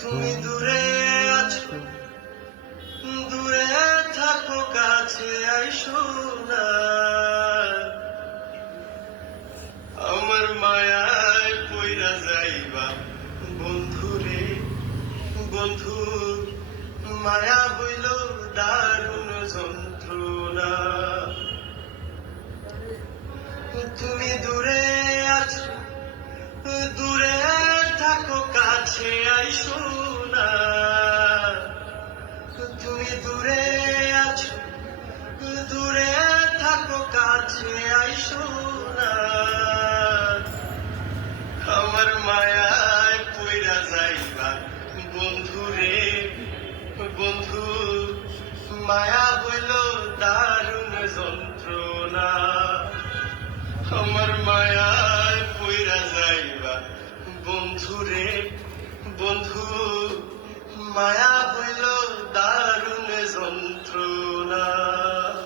তুমি দূরে আছো, দূরে থাকো কাছে আইসো না। আমার মায়ায় পইরা যাইবা বন্ধুরে, বন্ধু মায়া হইল দারুণ যন্ত্রণা। তুমি দূরে আছো, দূরে থাকো কাছে আইসো না। তুমি দূরে আছো, দূরে থাকো কাছে আইসো না। আমার মায়ায় পইরা যাইবা বন্ধুরে, বন্ধু মায়া হইল দারুণ যন্ত্রণা। আমার মায়ায় পইরা যাইবা বন্ধুরে, বন্ধু মায়া হইল দারুণ যন্ত্রণা।